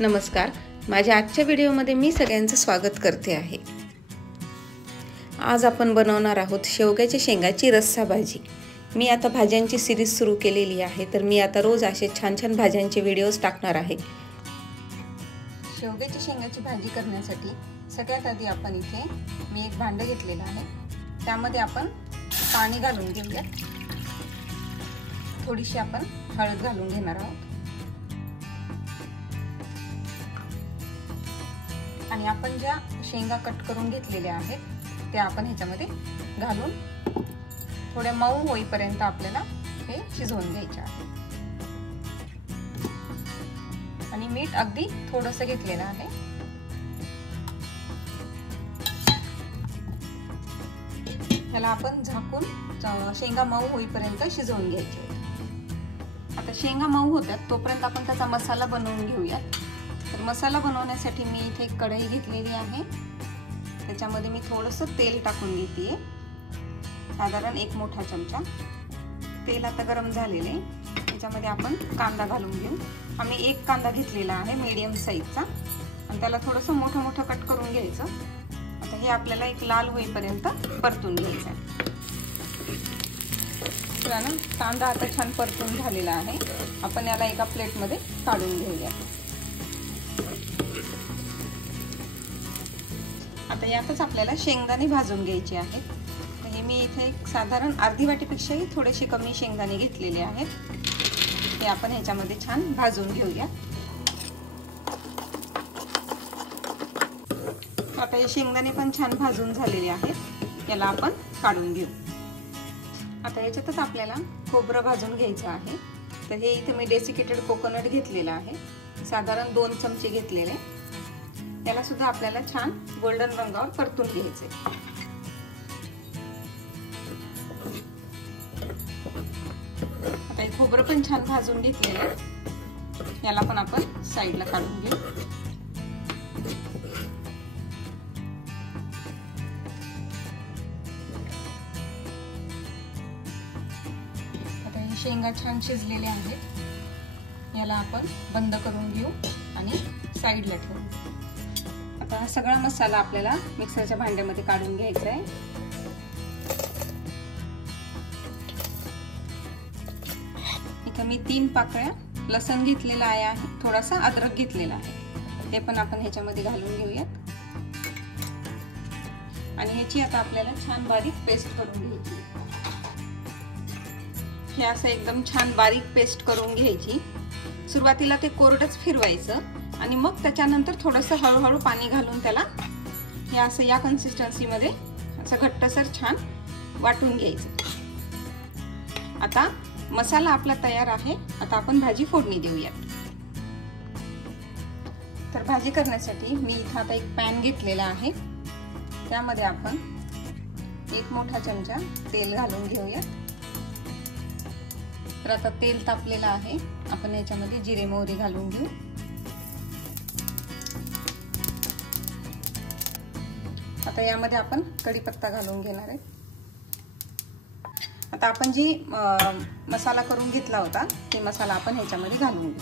नमस्कार, माझ्या आजच्या व्हिडिओमध्ये मी सगळ्यांचं स्वागत करते आहे। आज आपण बनवणार आहोत शेवग्याच्या शेंगाची रस्सा भाजी। मी आता भाज्यांची सिरीज सुरू केलेली आहे, तर मी आता रोज असे छान छान भाज्यांचे व्हिडिओज टाकणार आहे। शेवग्याच्या शेंगाची भाजी करण्यासाठी सगळ्यात आधी आपण इथे मी एक भांडं घेतलेलं आहे, त्यामध्ये आपण पाणी घालून घेऊया। थोडीशी आपण हळद घालून घेणार आहोत आणि आपण ज्या शेंगा कट करून घेतलेल्या आहेत त्या आपण ह्याच्यामध्ये घालून थोड्या मऊ होईपर्यंत आपल्याला हे शिजवून घ्यायचे आहे। आणि मीठ अगदी थोडंसं घेतलेलं आहे। ह्याला आपण झाकून शेंगा मऊ होईपर्यंत शिजवून घ्यायचे। आता शेंगा मऊ होतात तोपर्यंत आपण त्याचा मसाला बनवून घेऊया। तर मसाला बनवण्यासाठी मी इथे एक कढई घेतलेली आहे, त्याच्यामध्ये मी थोडंसं तेल टाकून घेते, साधारण 1 मोठा चमचा। तेल आता गरम झालेले, त्याच्यामध्ये आपण कांदा घालून घेऊ। आम्ही 1 कांदा घेतलेला आहे मीडियम साईजचा आणि त्याला थोडंसं मोठं मोठं कट करून घ्यायचं। आता हे आपल्याला एक लाल होईपर्यंत परतून घ्यायचं आहे। ना कांदा आता छान परतून झालेला आहे, आपण याला एका प्लेटमध्ये काढून घेऊया। आता यातच आपल्याला शेंगदाणे भाजून घ्यायचे आहेत। तर हे मी इथे साधारण अर्धी वाटीपेक्षाही थोडेसे कमी शेंगदाणे घेतलेले आहेत, हे आपण ह्याच्यामध्ये छान भाजून घेऊया। आता हे शेंगदाणे पण छान भाजून झालेले आहेत, याला आपण काढून घेऊ। आता याच्यातच आपल्याला खोबरं भाजून घ्यायचं आहे। तर हे इथे मी डेसिकेटेड कोकोनट घेतलेलं आहे, साधारण 2 चमचे घेतलेले। याला सुद्धा आपल्याला छान गोल्डन रंगावर परतून घ्यायचे। आता हे खोबरं पण छान भाजून घेतलेलं आहे, याला पण आपण साईडला काढून घेऊ। आता हे शेंगा छान शिजलेले आहेत, याला आपण बंद करून घेऊ आणि साईडला ठेवू। आता सगळा मसाला आपल्याला मिक्सरच्या भांड्यामध्ये काढून घ्यायचा आहे। इथे मी 3 पाकळ्या लसूण घेतलेला आहे, थोडासा अद्रक घेतलेला आहे, ते पण आपण ह्याच्यामध्ये घालून घेऊयात। आणि ह्याची आता आपल्याला छान बारीक पेस्ट करून घ्यायची। हे असं एकदम छान बारीक पेस्ट करून घ्यायची। सुरुवातीला ते कोरडच फिरवायचं आणि मग त्याच्यानंतर थोडंसं हळूहळू पाणी घालून त्याला हे असं या कन्सिस्टन्सीमध्ये असं घट्टसर छान वाटून घ्यायचं। आता मसाला आपला तयार आहे, आता आपण भाजी फोडणी देऊयात। तर भाजी करण्यासाठी मी इथं आता एक पॅन घेतलेला आहे, त्यामध्ये आपण 1 मोठा चमचा तेल घालून घेऊयात। तर आता तेल तापलेलं आहे, आपण याच्यामध्ये जिरे मोहरी घालून घेऊ। आता यामध्ये आपण कढीपत्ता घालून घेणार आहे। आता आपण जी मसाला करून घेतला होता ते मसाला आपण ह्याच्यामध्ये घालून घेऊ।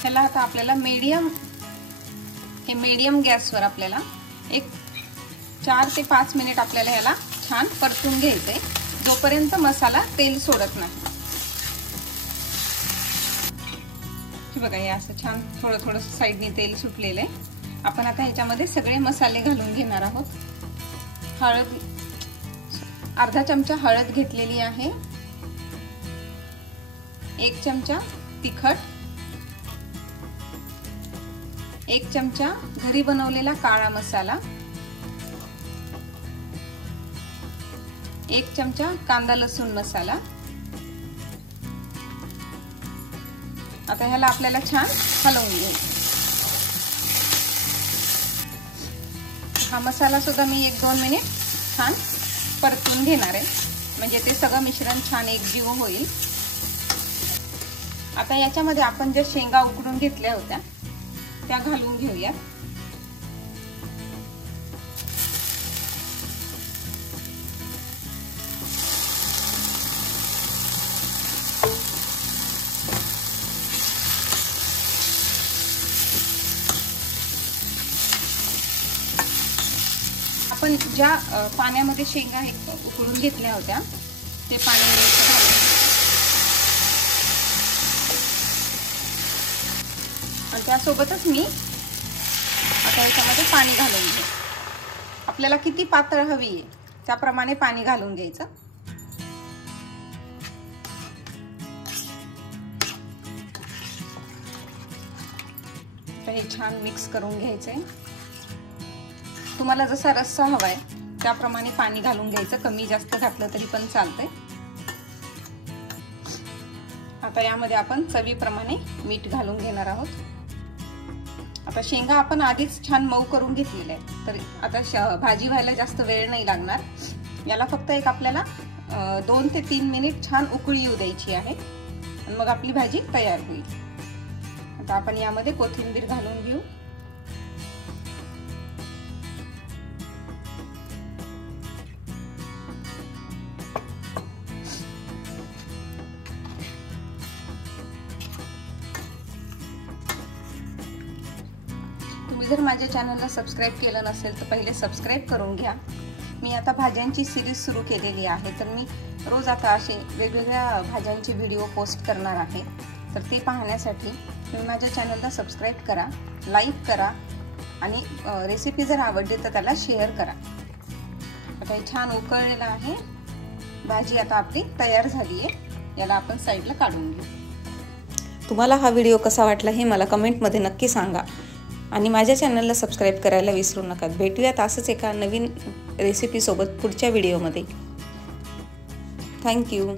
ह्याला आता आपल्याला मीडियम गॅसवर आपल्याला एक 4 ते 5 मिनिट आपल्याला ह्याला छान परतून घ्यायचंय, जोपर्यंत मसाला तेल सोडत नाही। बघा हे असं छान थोडं थोडं साईडने तेल सुटलेलं आहे। आपण आता ह्याच्यामध्ये सगळे मसाले घालून घेणार आहोत। हळद, अर्धा चमचा हळद घेतलेली आहे, 1 चमचा तिखट, 1 चमचा घरी बनवलेला काळा मसाला, 1 चमचा कांदा लसूण मसाला। आता ह्याला आपल्याला छान हलवून घ्यायचं। हा मसाला सुद्धा मी 1-2 मिनिट छान परतून घेणार आहे, म्हणजे ते सगळं मिश्रण छान एकजीव होईल। आता याच्यामध्ये आपण ज्या शेंगा उकडून घेतल्या होत्या त्या घालून घेऊया। आपण ज्या पाण्यामध्ये शेंगा उकळून घेतल्या होत्या ते पाणी घालून आणि त्यासोबतच मी आता याच्यामध्ये पाणी घालून घेते. आपल्याला किती पातळ हवी आहे त्याप्रमाणे पाणी घालून घ्यायचं. तर हे छान मिक्स करून घ्यायचंय. तुम्हाला जसा रस्सा हवाय त्याप्रमाणे पाणी घालून घ्यायचं. कमी जास्त घातलं तरी पण चालतंय. आता यामध्ये आपण चवीप्रमाणे मीठ घालून घेणार आहोत. आता शेंगा आपण आधीच छान मऊ करून घेतलेल्या आहेत, तर आता भाजी व्हायला जास्त वेळ नाही लागणार. याला फक्त एक आपल्याला 2 ते 3 मिनिट छान उकळी येऊ द्यायची आहे आणि मग आपली भाजी तयार होईल. आता आपण यामध्ये कोथिंबीर घालून घेऊ. जर माझ्या चॅनलला सबस्क्राईब केलं नसेल तर पहिले सबस्क्राईब करून घ्या. मी आता भाज्यांची सिरीज सुरू केलेली आहे, तर मी रोज आता असे वेगवेगळ्या भाज्यांचे व्हिडिओ पोस्ट करणार आहे. तर ते पाहण्यासाठी तुम्ही माझ्या चॅनलला सबस्क्राईब करा, लाईक करा आणि रेसिपी जर आवडली तर त्याला शेअर करा. आता हे छान उकळलेलं आहे. भाजी आता आपली तयार झाली आहे. याला आपण साईडला काढून घेऊ. तुम्हाला हा व्हिडिओ कसा वाटला हे मला कमेंटमध्ये नक्की सांगा आणि माझ्या चॅनलला सबस्क्राईब करायला विसरू नका. भेटूयात असंच एका नवीन रेसिपीसोबत पुढच्या व्हिडिओमध्ये. थँक्यू.